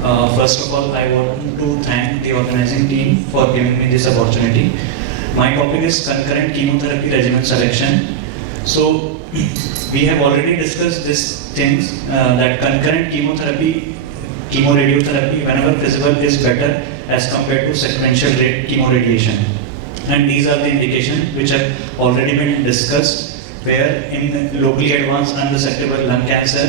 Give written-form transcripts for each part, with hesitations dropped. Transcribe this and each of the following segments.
First of all, I want to thank the organizing team for giving me this opportunity. My topic is concurrent chemotherapy regimen selection. So, we have already discussed these things that concurrent chemotherapy, chemoradiotherapy, whenever feasible, is better as compared to sequential chemoradiation. And these are the indications which have already been discussed, where in locally advanced unresectable lung cancer,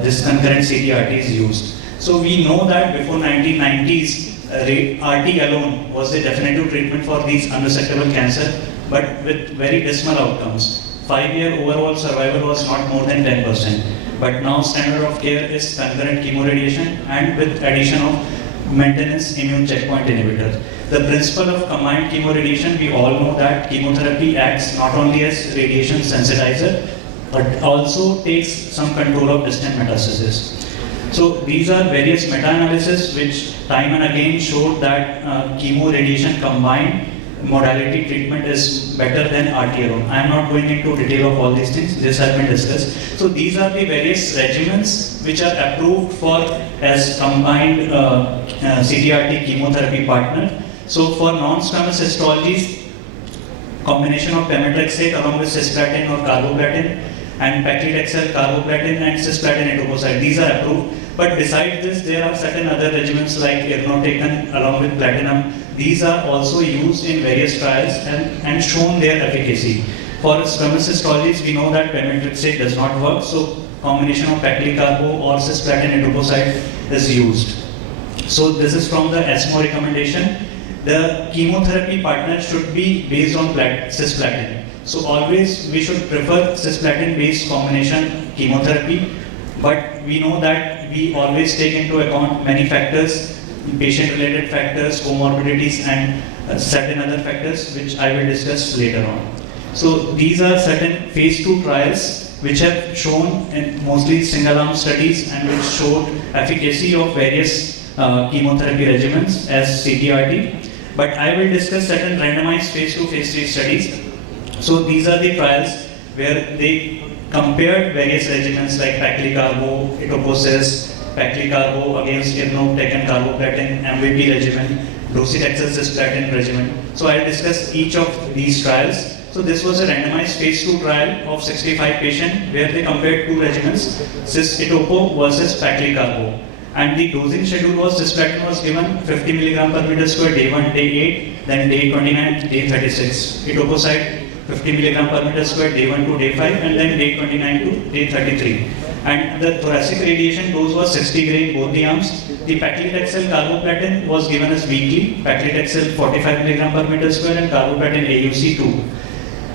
this concurrent CTRT is used. So we know that before 1990s, RT alone was the definitive treatment for these unresectable cancer, but with very dismal outcomes. 5-year overall survival was not more than 10%. But now standard of care is concurrent chemoradiation and with addition of maintenance immune checkpoint inhibitor. The principle of combined chemoradiation, we all know that chemotherapy acts not only as radiation sensitizer, but also takes some control of distant metastasis. So these are various meta-analyses which time and again showed that chemo-radiation combined modality treatment is better than RT alone. I am not going into detail of all these things, this has been discussed. So these are the various regimens which are approved for as combined CTRT chemotherapy partner. So for non-squamous histologies, combination of pemetrexed along with cisplatin or carboplatin and paclitaxel, carboplatin and cisplatin etoposide, these are approved. But besides this, there are certain other regimens like irinotecan along with platinum. These are also used in various trials and shown their efficacy. For squamous histologies, we know that pemetrexed does not work, so combination of paclicarbo or cisplatin etoposide is used. So this is from the ESMO recommendation. The chemotherapy partner should be based on cisplatin. So always we should prefer cisplatin-based combination chemotherapy, but we know that we always take into account many factors, patient-related factors, comorbidities, and certain other factors which I will discuss later on. So these are certain phase 2 trials which have shown in mostly single-arm studies and which showed efficacy of various chemotherapy regimens as CTRT. But I will discuss certain randomized phase 2, phase 3 studies. So these are the trials where they compared various regimens like paclicarbo, etoposide, paclicarbo against irinotecan, carboplatin, MVP regimen, docetaxel cisplatin regimen. So I will discuss each of these trials. So this was a randomized phase 2 trial of 65 patients where they compared two regimens, cis-etopo versus paclicarbo. And the dosing schedule was cisplatin was given 50 mg per meter square day 1, day 8, then day 29, day 36. Etoposide 50 mg per meter square day 1 to day 5, and then day 29 to day 33. And the thoracic radiation dose was 60 gray in both the arms. The paclitaxel carboplatin was given as weekly, paclitaxel 45 mg per meter square and carboplatin AUC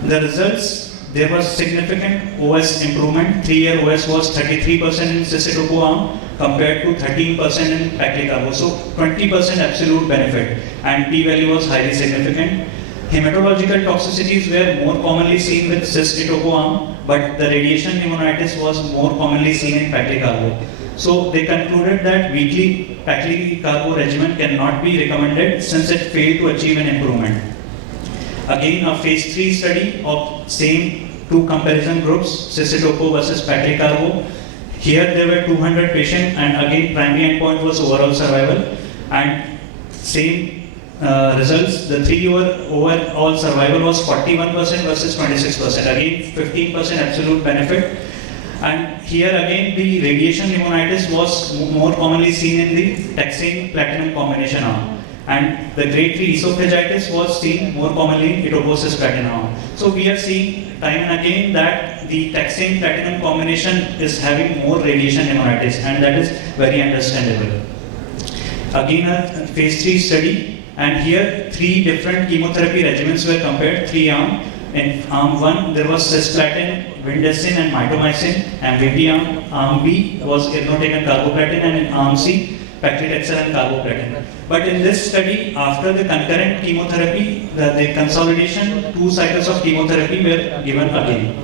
2. The results, there was significant OS improvement. 3-year OS was 33% in cis-etopo arm compared to 13% in paclicarbo. So 20% absolute benefit, and p-value was highly significant. Hematological toxicities were more commonly seen with cis-etopo arm, but the radiation pneumonitis was more commonly seen in paclicarbo. So they concluded that weekly paclicarbo regimen cannot be recommended since it failed to achieve an improvement. Again, a phase 3 study of same two comparison groups, cis-etopo versus paclicarbo. Here there were 200 patients, and again primary endpoint was overall survival, and same results. The 3-year overall survival was 41% versus 26%. Again 15% absolute benefit. And here again the radiation pneumonitis was more commonly seen in the taxane platinum combination arm. And the grade 3 esophagitis was seen more commonly in etoposide platinum arm. So we are seeing time and again that the taxane platinum combination is having more radiation pneumonitis, and that is very understandable. Again a phase 3 study, and here 3 different chemotherapy regimens were compared, 3 arm. In arm 1 there was cisplatin, vindesin and mitomycin. MVP arm. Arm B was irinotecan, carboplatin, and in arm C paclitaxel and carboplatin. But in this study, after the concurrent chemotherapy, the consolidation, 2 cycles of chemotherapy were given again.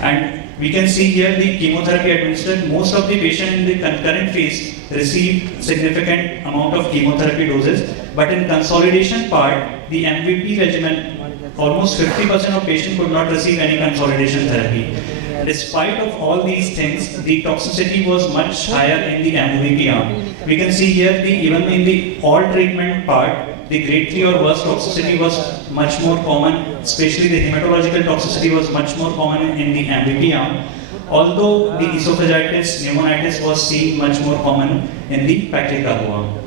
And we can see here the chemotherapy administered. Most of the patients in the concurrent phase received significant amount of chemotherapy doses. But in consolidation part, the MVP regimen, almost 50% of patients could not receive any consolidation therapy. Despite of all these things, the toxicity was much higher in the MVP arm. we can see here even in the all treatment part, the grade 3 or worse toxicity was much more common, especially the hematological toxicity was much more common in the MVP arm, although the esophagitis, pneumonitis was seen much more common in the paclitaxel arm.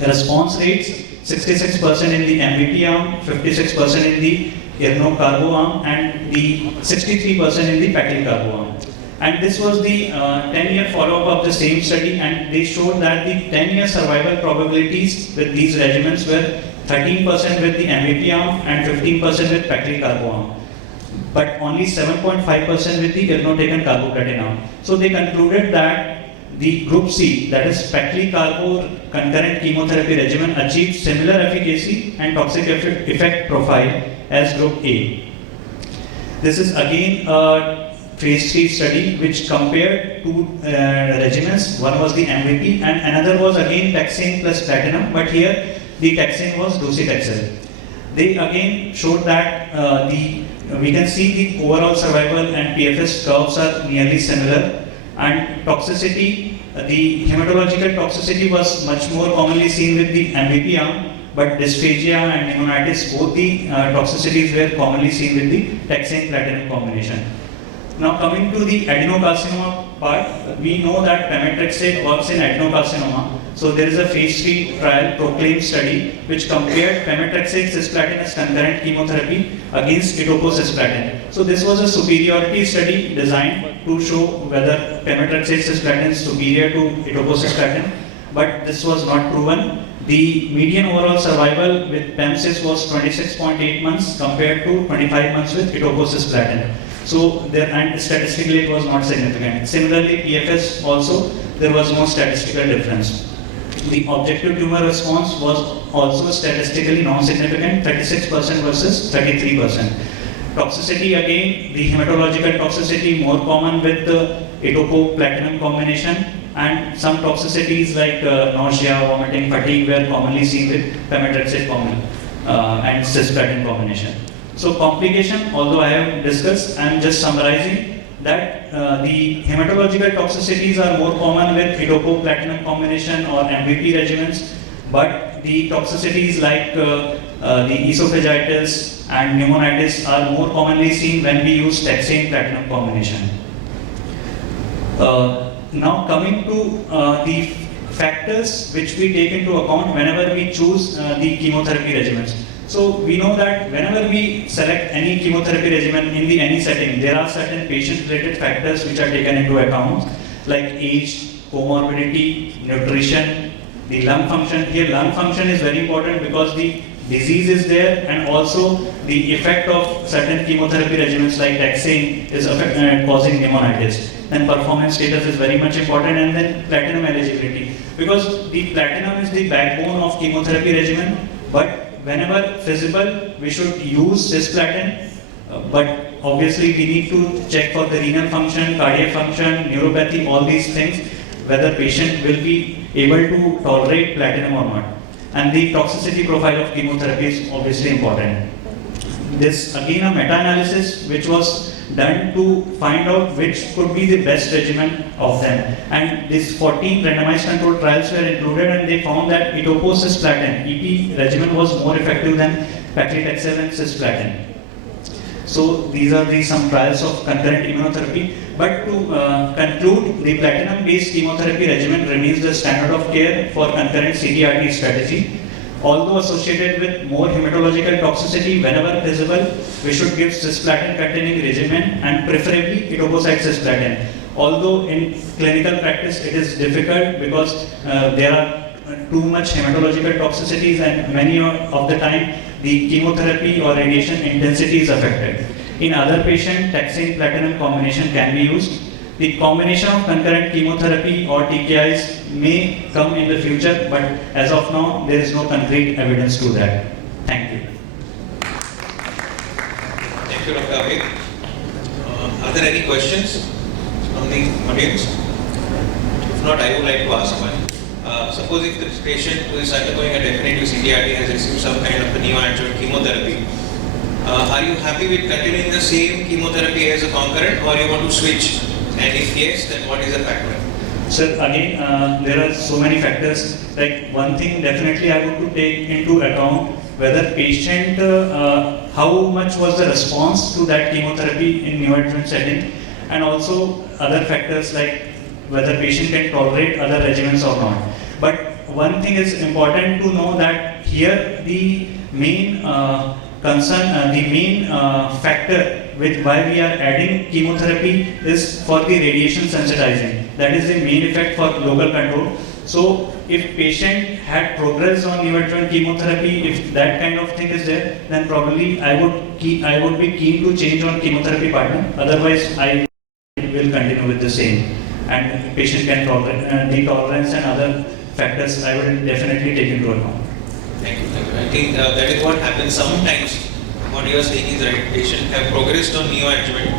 The response rates 66% in the MVP arm, 56% in the irinocarbo arm, and the 63% in the paclitaxel arm. And this was the 10-year follow-up of the same study, and they showed that the 10-year survival probabilities with these regimens were 13% with the MVP arm and 15% with paclitaxel arm, but only 7.5% with the irinotecan carboplatin arm. So they concluded that the group C, that is paclitaxel concurrent chemotherapy regimen, achieved similar efficacy and toxic effect profile as group A. This is again a phase 3 study which compared two regimens. One was the MVP and another was again taxane plus platinum, but here the taxane was docetaxel. They again showed that we can see the overall survival and PFS curves are nearly similar, and toxicity, the hematological toxicity was much more commonly seen with the MVP arm, but dysphagia and pneumonitis, both the toxicities were commonly seen with the taxane platinum combination. Now coming to the adenocarcinoma part, we know that pemetrexed works in adenocarcinoma. So there is a phase 3 trial PROCLAIM study which compared pemetrexed cisplatin as concurrent chemotherapy against etoposcisplatin. So this was a superiority study designed to show whether pemetrexed cisplatin is superior to etoposcisplatin, but this was not proven. The median overall survival with PEMCIS was 26.8 months compared to 25 months with etoposcisplatin. So there, and statistically it was not significant. Similarly, PFS also, there was no statistical difference. The objective tumor response was also statistically non-significant, 36% versus 33%. Toxicity, again, the hematological toxicity more common with the etopo-platinum combination, and some toxicities like nausea, vomiting, fatigue were commonly seen with pemetrexed and cisplatin combination. So complication, although I have discussed, I am just summarizing that the hematological toxicities are more common with etopo-platinum combination or MVP regimens, but the toxicities like the esophagitis and pneumonitis are more commonly seen when we use taxane platinum combination. Now coming to the factors which we take into account whenever we choose the chemotherapy regimens. So we know that whenever we select any chemotherapy regimen in any setting, there are certain patient-related factors which are taken into account, like age, comorbidity, nutrition, the lung function. Here lung function is very important because the disease is there, and also the effect of certain chemotherapy regimens like taxane is causing pneumonitis. Then performance status is very much important, and then platinum eligibility, because the platinum is the backbone of chemotherapy regimen, but whenever feasible, we should use cisplatin, but obviously we need to check for the renal function, cardiac function, neuropathy, all these things, whether patient will be able to tolerate platinum or not. And the toxicity profile of chemotherapy is obviously important. This again a meta-analysis which was done to find out which could be the best regimen of them. And these 14 randomized controlled trials were included, and they found that etoposcisplatin, EP regimen, was more effective than paclitaxel and cisplatin. So these are some trials of concurrent immunotherapy. But to conclude, the platinum-based chemotherapy regimen remains the standard of care for concurrent CTRT strategy. Although associated with more hematological toxicity, whenever feasible, we should give cisplatin-containing regimen and preferably etoposide cisplatin. Although in clinical practice it is difficult because there are too much hematological toxicities, and many of the time the chemotherapy or radiation intensity is affected. In other patients, taxane platinum combination can be used. The combination of concurrent chemotherapy or TKIs may come in the future, but as of now, there is no concrete evidence to that. Thank you. Thank you, Dr. Amit. Are there any questions from the audience? If not, I would like to ask one. Suppose if the patient who is undergoing a definitive CTRT has received some kind of a neoadjuvant chemotherapy, are you happy with continuing the same chemotherapy as a concurrent, or you want to switch? And if yes, then what is the factor? Sir, again, there are so many factors. Like one thing, definitely I would to take into account whether patient, how much was the response to that chemotherapy in neoadjuvant setting, and also other factors like whether patient can tolerate other regimens or not. But one thing is important to know that here the main concern, the main factor with why we are adding chemotherapy is for the radiation sensitizing. That is the main effect for local control. So if patient had progressed on neoadjuvant chemotherapy, if that kind of thing is there, then probably I would be keen to change on chemotherapy partner. Otherwise, I will continue with the same. And patient can tolerate the tolerance and other factors I will definitely take into account. Thank you. Thank you. I think that is what happens sometimes. What you are saying is right. Patients have progressed on neoadjuvant